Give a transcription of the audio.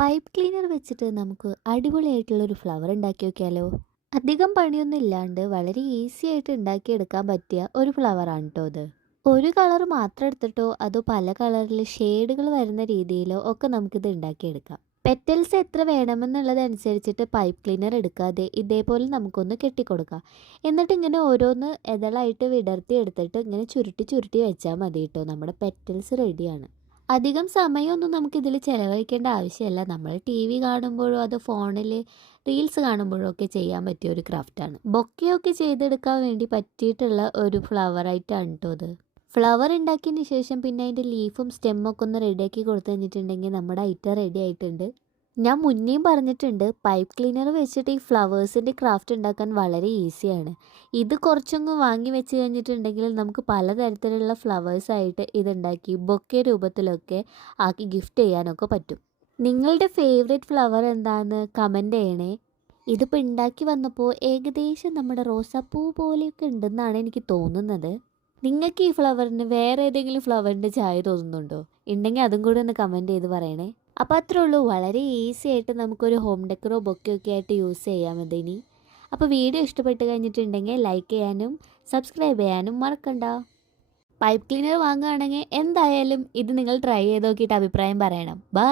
Pipe cleaner വെച്ചിട്ട് നമുക്ക് അടിപൊളിയായിട്ടുള്ളൊരു flower ഉണ്ടാക്കി നോക്കിയാലോ? അധികം പണിയൊന്നും ഇല്ലാണ്ട് വളരെ ഈസി ആയിട്ട് ഉണ്ടാക്കിയെടുക്കാൻ പറ്റിയ ഒരു ഫ്ലവറാണ് കേട്ടോ ഇത്. ഒരു കളർ മാത്രം എടുത്തിട്ടോ അതോ പല കളറിൽ ഷെയ്ഡുകൾ വരുന്ന രീതിയിലോ ഒക്കെ നമുക്കിത് ഉണ്ടാക്കിയെടുക്കാം. പെറ്റൽസ് എത്ര വേണമെന്നുള്ളതനുസരിച്ചിട്ട് പൈപ്പ് ക്ലീനർ എടുക്കാതെ ഇതേപോലെ നമുക്കൊന്ന് കെട്ടിക്കൊടുക്കാം. എന്നിട്ട് ഇങ്ങനെ ഓരോന്ന് ഇതളായിട്ട് വിടർത്തി എടുത്തിട്ട് ഇങ്ങനെ ചുരുട്ടി ചുരുട്ടി വെച്ചാൽ മതി കേട്ടോ. നമ്മുടെ പെറ്റൽസ് റെഡിയാണ്. അധികം സമയമൊന്നും നമുക്കിതിൽ ചിലവഴിക്കേണ്ട ആവശ്യമില്ല. നമ്മൾ ടി വി കാണുമ്പോഴോ അത് ഫോണിൽ റീൽസ് കാണുമ്പോഴോ ഒക്കെ ചെയ്യാൻ പറ്റിയ ഒരു ക്രാഫ്റ്റാണ്. ബൊക്കെയൊക്കെ ചെയ്തെടുക്കാൻ വേണ്ടി പറ്റിയിട്ടുള്ള ഒരു ഫ്ലവർ ആയിട്ടാണ് കേട്ടോ ഇത്. ഫ്ലവർ ഉണ്ടാക്കിയതിന് ശേഷം പിന്നെ അതിൻ്റെ ലീഫും സ്റ്റെമ്മൊക്കെ ഒന്ന് റെഡിയാക്കി കൊടുത്തു കഴിഞ്ഞിട്ടുണ്ടെങ്കിൽ നമ്മുടെ ഐറ്റം റെഡി ആയിട്ടുണ്ട്. ഞാൻ മുന്നേയും പറഞ്ഞിട്ടുണ്ട്, പൈപ്പ് ക്ലീനർ വെച്ചിട്ട് ഈ ഫ്ലവേഴ്സിൻ്റെ ക്രാഫ്റ്റ് ഉണ്ടാക്കാൻ വളരെ ഈസിയാണ്. ഇത് കുറച്ചൊന്ന് വാങ്ങി വെച്ച് കഴിഞ്ഞിട്ടുണ്ടെങ്കിൽ നമുക്ക് പലതരത്തിലുള്ള ഫ്ലവേഴ്സായിട്ട് ഇതുണ്ടാക്കി ബൊക്കെ രൂപത്തിലൊക്കെ ആക്കി ഗിഫ്റ്റ് ചെയ്യാനൊക്കെ പറ്റും. നിങ്ങളുടെ ഫേവറേറ്റ് ഫ്ലവർ എന്താണെന്ന് കമൻറ്റ് ചെയ്യണേ. ഇതിപ്പോൾ ഉണ്ടാക്കി വന്നപ്പോൾ ഏകദേശം നമ്മുടെ റോസാപ്പൂ പോലെയൊക്കെ ഉണ്ടെന്നാണ് എനിക്ക് തോന്നുന്നത്. നിങ്ങൾക്ക് ഈ ഫ്ലവറിന് വേറെ ഏതെങ്കിലും ഫ്ലവറിൻ്റെ ചായ തോന്നുന്നുണ്ടോ? ഉണ്ടെങ്കിൽ അതും കൂടി ഒന്ന് കമൻറ്റ് ചെയ്ത് പറയണേ. അപ്പോൾ അത്രേ ഉള്ളൂ. വളരെ ഈസി ആയിട്ട് നമുക്കൊരു ഹോം ഡെക്കറോ ബൊക്കെയൊക്കെ ആയിട്ട് യൂസ് ചെയ്യാം ഇതിനി. അപ്പോൾ വീഡിയോ ഇഷ്ടപ്പെട്ട് കഴിഞ്ഞിട്ടുണ്ടെങ്കിൽ ലൈക്ക് ചെയ്യാനും സബ്സ്ക്രൈബ് ചെയ്യാനും മറക്കണ്ട. പൈപ്പ് ക്ലീനർ വാങ്ങുകയാണെങ്കിൽ എന്തായാലും ഇത് നിങ്ങൾ ട്രൈ ചെയ്ത് നോക്കിയിട്ട് അഭിപ്രായം പറയണം. ബൈ.